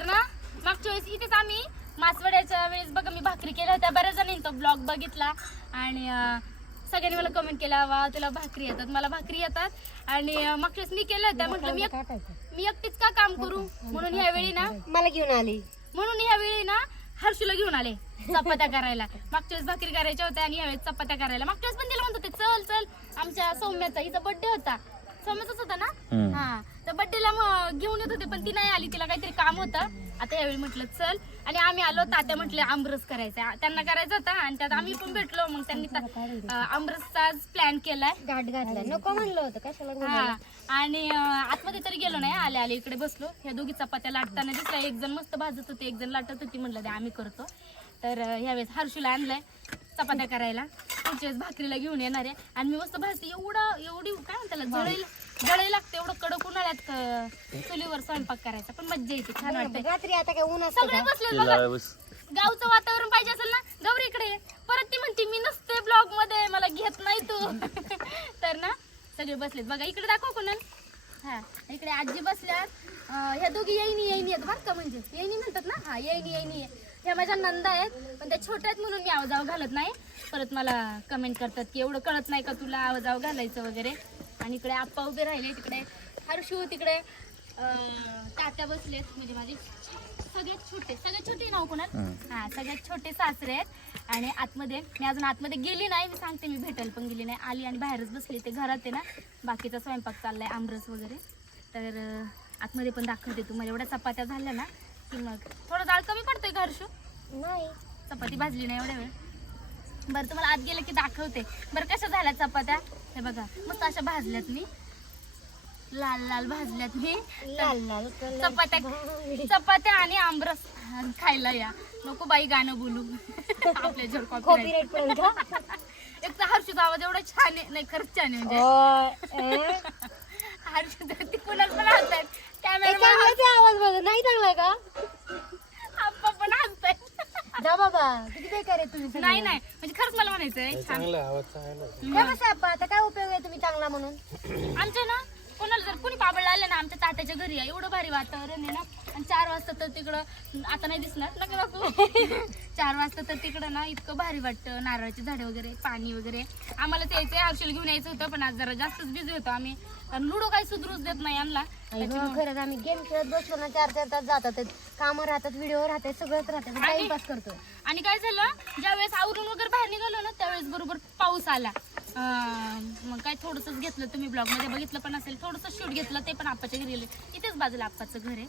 तर ना मागच्या वेळेस इथेच आम्ही मासवड्याच्या वेळेस बघा मी भाकरी केल्या होत्या, बऱ्याच जणांनी तो ब्लॉग बघितला आणि सगळ्यांनी मला कमेंट केला वा तुला भाकरी येतात, मला भाकरी येतात. आणि मागच्या वेळेस मी केलं होत्या, म्हटलं मी एकटीच का काम करू, म्हणून ह्यावेळी ना मला घेऊन आली, म्हणून ह्यावेळी ना हर्षूला घेऊन आले चपात्या करायला. मागच्या वेळेस भाकरी करायच्या होत्या आणि यावेळेस चपात्या करायला. मागच्या वेळेस पण तिला म्हणत होते चल चल, आमच्या सौम्याचा हिचा बर्थडे होता, सौम्याचाच होता ना, हा तर बर्थडेला मग घेऊन येत होते पण ती नाही आली, तिला काहीतरी काम होतं. आता यावेळी म्हटलं चल, आणि आम्ही आलो. तात्या म्हटले आमरस करायचा, त्यांना करायचा होता आणि त्यात आम्ही पण भेटलो. मग त्यांनी आमरसचा प्लॅन केलाय, गाठ घातला, नको म्हणलं होतं कशाला. हा आणि आतमध्ये तरी गेलो नाही, आले आले इकडे बसलो. ह्या दोघी चपात्या लाटताना दिसला, एक जण मस्त भाजत होते, एक जण लाटत होती. म्हणलं द्या आम्ही करतो. तर ह्यावेळेस हर्षूला आणलंय चपात्या करायला, पुढच्या वेळेस भाकरीला घेऊन येणार आहे. आणि मी मस्त भाजते, एवढी काय म्हणतात जळी लागते, एवढं कडक उन्हाळ्यात चुलीवर स्वयंपाक करायचा, पण मज्जा येते, छान वाटते. रात्री आता काय ऊन सगळे बसले बघा, गावचं वातावरण पाहिजे असेल ना गौरी इकडे. परत ती म्हणते मी नसते ब्लॉग मध्ये, मला घेत नाही तू. तर ना सगळे बसलेत बघा, इकडे दाखव कोणाल. हा इकडे आजी बसल्यात, ह्या दोघी येईनी आहेत बरं का, म्हणजे येईनी म्हणतात ना, हा येईनी आहे. ह्या माझ्या नंदा आहेत, पण त्या छोट्या आहेत म्हणून मी आवाजाव घालत नाही. परत मला कमेंट करतात की एवढं कळत नाही का तुला आवाजाव घालायचं वगैरे. आणि इकडे आप्पा उभे राहिले, तिकडे हर्षू, तिकडे तात्या बसलेत, म्हणजे माझे सगळ्यात छोटे नाव कोणाल, हा सगळ्यात छोटे सासरे आहेत. आणि आतमध्ये मी अजून आतमध्ये गेली नाही, मी सांगते मी भेटायला पण गेली नाही, आली आणि बाहेरच बसली. ते घरात आहे ना, बाकीचा स्वयंपाक चाललाय, आमरस वगैरे. तर आतमध्ये पण दाखवते तुम्हाला. एवढ्या चपात्या झाल्या ना की मग थोडं डाळ कमी पडतोय का हर्षू? नाही, चपाती भाजली नाही एवढ्या वेळ. बरं तुम्हाला आत गेलं की दाखवते. बरं कशा झाल्या चपात्या, हे बघा मस्त अशा भाजल्यात मी, लाल लाल भाजल्यात मी. लाल चपात्या आणि आमरस खायला या. नको बाई गाणं बोलू आपल्या जर कॉपीराइट पडेल का? एक तर हर्षूचा आवाज एवढा छान आहे, नाही खरंच छान आहे म्हणजे. हर्षू ती कुणाला पण हसतायत, कॅमेरा आवाज बघ, नाही चांगला का? आप्पा पण हसतायत. जा बाबा, किती बेकार आहे तुम्ही. नाही म्हणजे खरंच मला म्हणायचंय छान. आता काय उपयोग आहे तुम्ही चांगला म्हणून. आमच्या ना कोणाला जर कोणी पाबळला आलं ना, आमच्या तात्याच्या घरी आहे, एवढं भारी वातावरण आहे ना. आणि 4 वाजता तर तिकडं, आता नाही दिसणार नका दाखवू, 4 वाजता तर तिकडं ना इतकं भारी वाटतं. नारळाची झाडे वगैरे, पाणी वगैरे. आम्हाला यायचंय, हर्षूला घेऊन यायचं होतं, पण आज जरा जास्तच बिझी होतो आम्ही. लुडो काही सुधरूच देत नाही आणला. खरंच आम्ही गेम खेळत बसलो ना, 4-4 तास जातात, कामं राहतात, व्हिडिओ राहतात, सगळंच राहतात, टाइमपास करतो. आणि काय झालं, ज्या वेळेस आवरून वगैरे बाहेर निघालो ना, त्यावेळेस बरोबर पाऊस आला. मग काय थोडंसंच घेतलं, तुम्ही ब्लॉग मध्ये बघितलं पण असेल, थोडंसं शूट घेतलं, ते पण आप्पाच्या घरी. इथेच बाजूला आप्पाचं घर आहे.